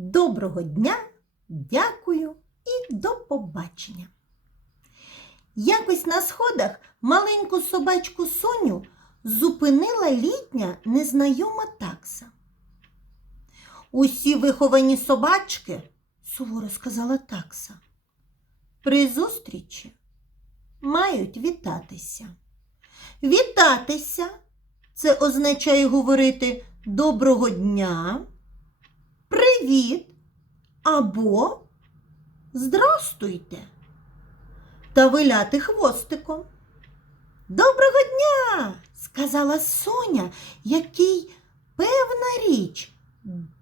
доброго дня, дякую і до побачення. Якось на сходах маленьку собачку Соню зупинила літня незнайома такса. Усі виховані собачки, суворо сказала такса, при зустрічі мають вітатися. Вітатися це означає говорити доброго дня, привіт або здрастуйте та виляти хвостиком. Доброго дня, сказала Соня, якій певна річ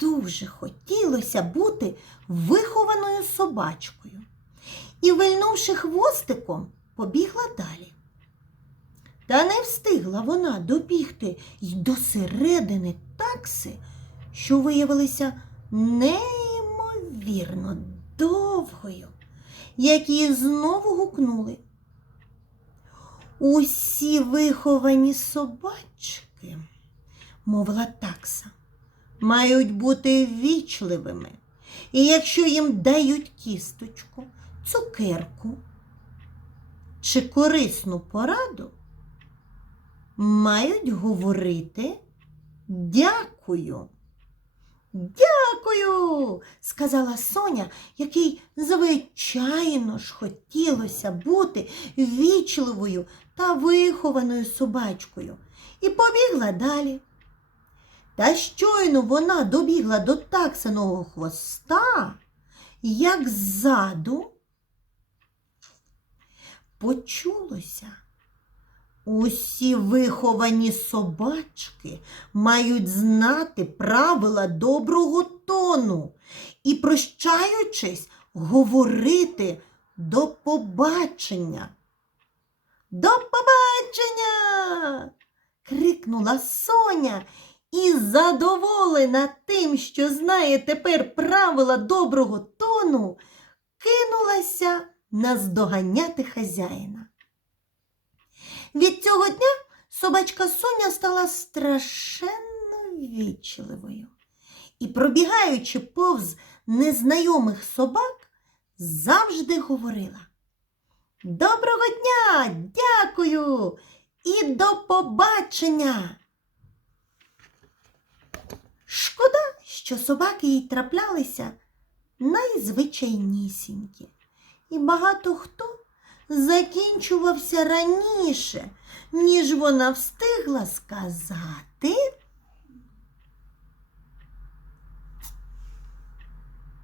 дуже хотілося бути вихованою собачкою. І, вильнувши хвостиком, побігла далі. Та не встигла вона добігти й до середини такси, що виявилася неймовірно довгою, як її знову гукнули. Усі виховані собачки, мовила такса, мають бути ввічливими. І якщо їм дають кісточку, цукерку чи корисну пораду, мають говорити дякую. Дякую, сказала Соня, якій звичайно ж хотілося бути вічливою та вихованою собачкою, і побігла далі. Та щойно вона добігла до таксаного хвоста, як ззаду почулося. Усі виховані собачки мають знати правила доброго тону і, прощаючись, говорити до побачення. До побачення. крикнула Соня і, задоволена тим, що знає тепер правила доброго тону, кинулася наздоганяти хазяїна. Від цього дня собачка Соня стала страшенно вічливою і, пробігаючи повз незнайомих собак, завжди говорила. Доброго дня, дякую! І до побачення. Шкода, що собаки їй траплялися найзвичайнісінькі, і багато хто закінчувався раніше, ніж вона встигла сказати